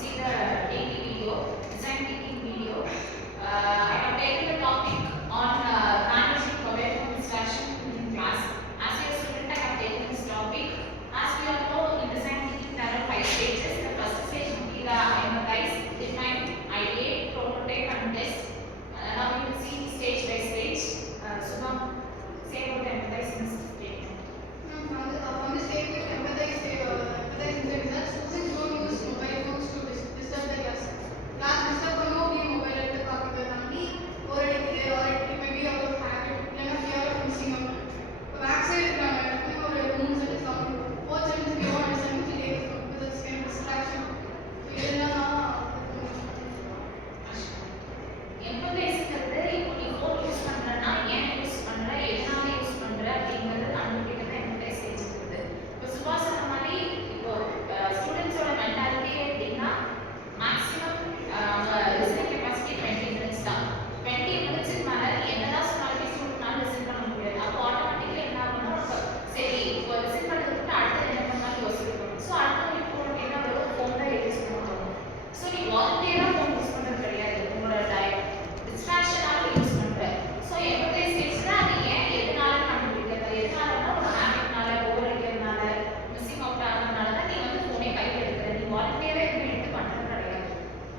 see the daily video, design thinking video. I have taken the topic on managing mobile phone distraction in class. As a student, I have taken this topic. As we all know, in design thinking there are 5 stages. The first stage would be the analyze, define, ideate, prototype, and test. Now we will see stage by stage. So now, say about analyze in this stage. From this statement, empathize in the sense that students don't use mobile phones to disturb the class. Class disturb பண்ணோ அப்படி mobile எடுத்து பார்க்கறத தாண்டி போர் அடிக்குது or it may be out of habit இல்லைன்னா fear of missing out. இப்போ back side இருக்காங்க இடத்துல ஒரு 3 sentence common fourth sentence we want to send with this kind distraction. இதெல்லாம் எம்பதைஸ்ங்கிறது இப்போ நீ ஃபோன் யூஸ் பண்றேன்னா ஏன் யூஸ் பண்ற எதனால யூஸ் பண்ற அப்படிங்கிறது கண்டுபிடிக்கிறது எம்பதை ஸ்டேஜ் இருக்குது. இப்போ சுபாஷ் சொன்ன மாதிரி இப்போ ஸ்டூடெண்ட்ஸோட மென்டாலிட்டி எப்படின்னா மேக்ஸிமம் அவங்க லிசனிங் கெப்பாசிட்டி 20 மினிட்ஸ் தான். 20 மினிட்ஸ்க்கு மேலே என்னதான் சொன்னாலுமே ஸ்டூடெண்ட்னால லிசன் பண்ண முடியாது. அப்போ ஆட்டோமேட்டிக்கலி என்ன ஆகும்னா சரி இப்போ லிசன் பண்ணுறதுக்கு அடுத்தது என்ன பண்ணாலும் யோசிக்கணும். ஸோ அடுத்த இப்போ உனக்கு என்ன வரும் ஃபோன் தான் யூஸ் பண்ண வரும். ஸோ நீ வாலண்டியராக ஃபோன் யூஸ் பண்ணுறது கிடையாது. உங்களோட டிஸ்ட்ராக்ஷனால யூஸ் பண்ற. ஸோ எம்பதை ஸ்டேஜ்ல அது ஏன் எதனால கண்டுபிடிக்கிறது எதனாலன்னா ஒரு ஹேபிட்னால போர் அடிக்கிறதுனால மிஸ்ஸிங் அவுட் ஆகிறதுனால தான் நீ வந்து ஃபோனே கையில் எடுக்கிற. நீ வாலண்டியராக எதுவும் எடுத்து பண்ணுறது கிடையாது.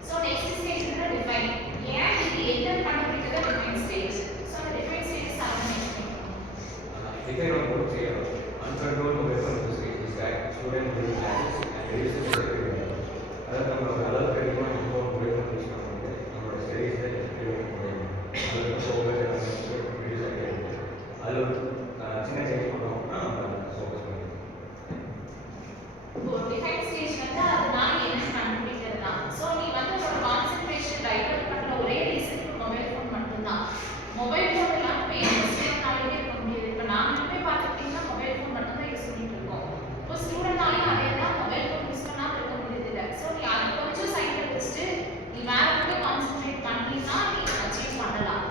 ஸோ நெக்ஸ்ட் ஸ்டேஜ்னா டிஃபைன். ஏன் இது என்னன்னு கண்டுபிடிக்கிறது டிஃபைன் ஸ்டேஜ். ஸோ அந்த டிஃபைன் ஸ்டேஜ் சாதாரண Define or would say uncontrolled mobile phone usage is that student during classes and reduces security level. அதாவது நம்ம அளவுக்கு அதிகமாக இப்போ மொபைல் ஃபோன் யூஸ் பண்ணும்போது நம்மளோட ஸ்டடீஸில் எடுக்க முடியும். அதில் ஃபோக்கஸ் ரெடியூஸ் ஆகிட்டு அதில் ஒரு சின்ன சேஞ்ச் பண்ணோம்னா நம்ம ஃபோக்கஸ் பண்ணுவோம். இப்போ டிஃபைன் ஸ்டேஜ் வந்து அதனால என்ன கண்டுபிடிக்கிறது தான். ஸோ நீ வந்து உன்னோட கான்சென்ட்ரேஷன் டைவர்ட் பண்ணுற ஒரே ரீசன் மொபைல் ஃபோன் மட்டும்தான். மொபைல் ஃபோன் இல்லாமல் இப்போ எந்த ஸ்டூடெண்ட்னாலுமே இருக்க முடியாது. இப்போ நாங்களுமே பார்த்துக்கிட்டிங்கன்னா மொபைல் ஃபோன் மட்டும்தான் யூஸ் பண்ணிட்டு இருக்கோம். இப்போ ஸ்டூடெண்ட்னாலையும் அதே தான் மொபைல் ஃபோன் யூஸ் பண்ணாமல் இருக்க முடியதில்லை. ஸோ நீ அதை கொஞ்சம் சைடில் வச்சுட்டு நீ வேற போய் கான்சென்ட்ரேட் பண்ணினா நீ அச்சீவ் பண்ணலாம்.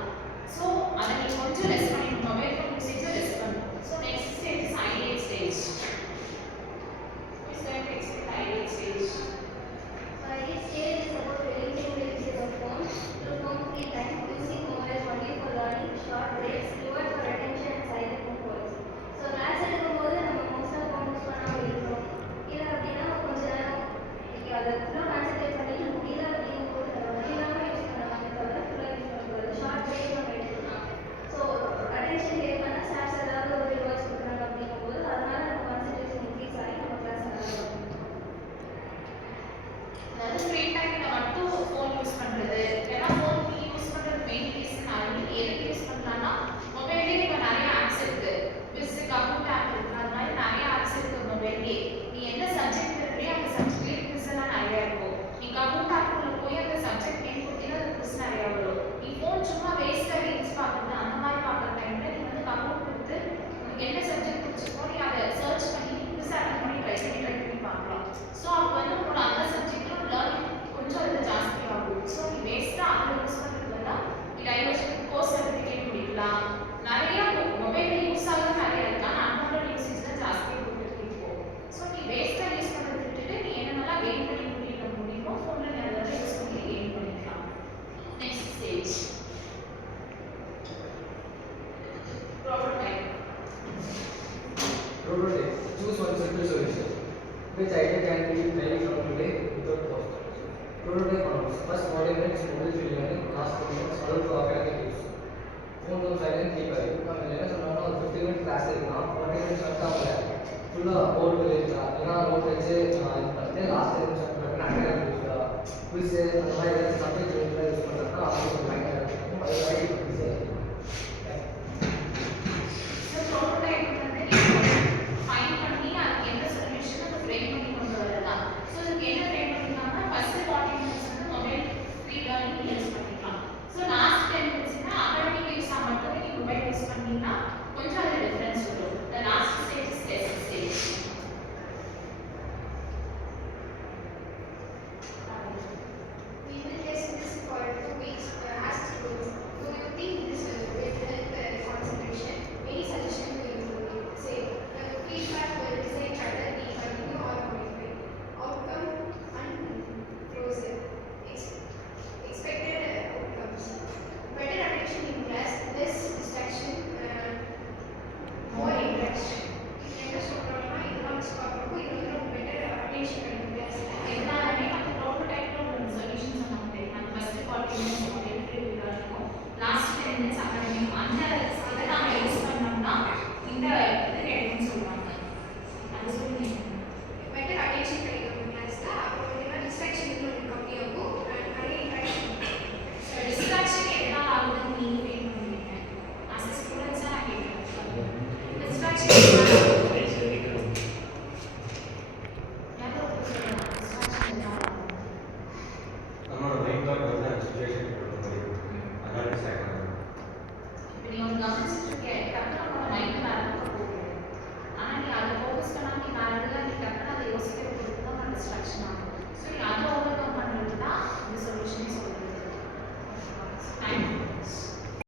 ஸோ அதை நீ கொஞ்சம் லெஸ் பண்ணிட்டு மொபைல் ஃபோன் யூசேஜை லெஸ் பண்ணணும். So next stage is ideate stage. Ideate stage. So ideate stage is about reducing the usage of phones through phone free time, using mobile only for learning, short breaks, reward for attention and silent modes. So class எடுக்கும்போது நம்ம மோஸ்டா phone use பண்ணாம இருக்கோம். இல்ல அப்படின்னா கொஞ்ச நேரம் அதை ஃபுல்லா கான்சென்ட்ரேட் பண்ணிட்டு முடியல அப்படிங்கும்போது நம்ம முடியாம யூஸ் பண்ணலாமே தவிர ஃபுல்லா யூஸ் பண்ணக்கூடாது. ஷார்ட் பிரேக் நம்ம எடுத்துக்கலாம். ஸோ அட்டென்ஷன் பே பண்ண ஸ்டாஃப்ஸ் ஏதாவது ஒரு ரிவார்ட்ஸ் கொடுக்குறாங்க அப்படிங்கும்போது அதனால நம்ம கான்சென்ட்ரேஷன் இன்க்ரீஸ் ஆகி நம்ம கிளாஸ் நல்லா இருக்கும். அதாவது ஃப்ரீ டைம்ல மட்டும் ஃபோன் யூஸ் பண்றது. ஏன்னா ஃபோன் நீ யூஸ் பண்றது மெயின் ரீசன் அது எதுக்கு யூஸ் பண்ணலாம்னா மொபைல்லே இப்போ நிறைய ஆப்ஸ் இருக்கு. பிசிக் அக்கௌண்ட் ஆப் இருக்கு. அது மாதிரி நிறைய ஆப்ஸ் இருக்கு மொபைல்லே. நீ எந்த சப்ஜெக்ட் இருக்கிறியோ அந்த சப்ஜெக்ட்லேயே குவிஸ் எல்லாம் நிறைய இருக்கும். நீ அக்கௌண்ட் ஆப்குள்ள போய் அந்த சப்ஜெக்ட் நேம் கொடுத்தீங்கன்னா அது குவிஸ் நிறைய வரும். நீ ஃபோன் சும்மா வேஸ்ட்டாக ரீல்ஸ் பார்க்குறது அந்த மாதிரி பார்க்குற டைம்ல நீ வந்து அக்கௌண்ட் கொடுத்து உனக்கு என்ன சப்ஜெக்ட் பிடிச்சிருக்கோ நீ அதை சர்ச் பண்ணி குவிஸ் அட்டன் பண்ணி ட்ரை பண்ணி பார்க்கலாம். ஸோ அப்போ வந்து உன்னோட அந்த சப்ஜெக்ட்ல லேர்னிங் கொஞ்சம் இது ஜாஸ்தி ஆகும். ஸோ நீ வேஸ்ட்டாக அதை யூஸ் பண்ணுறது தான் நீ டைவர்ஷன் கோர்ஸ் சர்டிஃபிகேட் முடிக்கலாம். நிறைய மொபைலில் யூஸ் ஆகுது நிறைய இருக்கு. ஆனால் அன்வான்ட் யூசேஜ் தான் ஜாஸ்தியாக போட்டுருக்கு இப்போ. ஸோ நீ வேஸ்ட்டாக யூஸ் பண்ணுறது விட்டுட்டு நீ என்னென்னலாம் கெயின் பண்ணி முடியுமோ ஃபோனில் நீ அதெல்லாம் யூஸ் பண்ணி கெயின் பண்ணிக்கலாம். Next stage prototype. Prototype. Choose one simple solution which idea can be tried from today without cost. Prototype models. First 40 minutes model will learning, last 2 minutes model for academic use. Phone room silent keep away. நம்ம என்ன சொன்னோம்னா ஒரு 15 minutes class இருக்கலாம். 40 minutes மட்டும் அவங்க ஃபுல்லாக board எழுதிக்கலாம். ஏன்னா நோட் வச்சு இது பண்ணிட்டு லாஸ்ட்